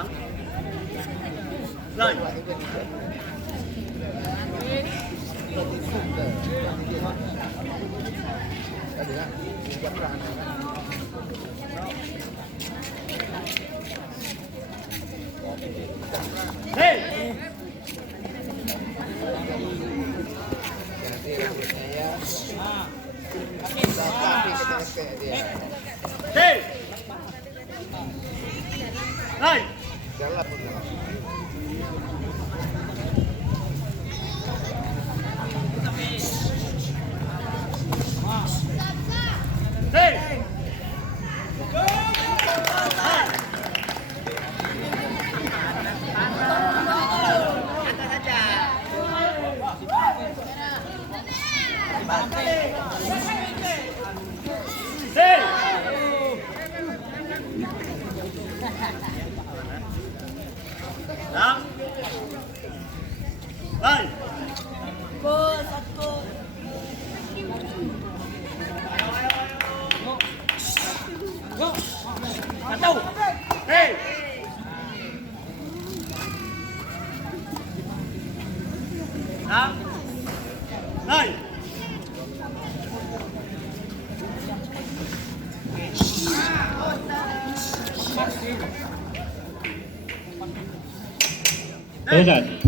Thắng. Dậy. Hey. Hey. Hey. Hey. Năm. Đây. Cô, sắt cô. Go. Bắt đầu. Hey. Năm. Đây. Thế rồi.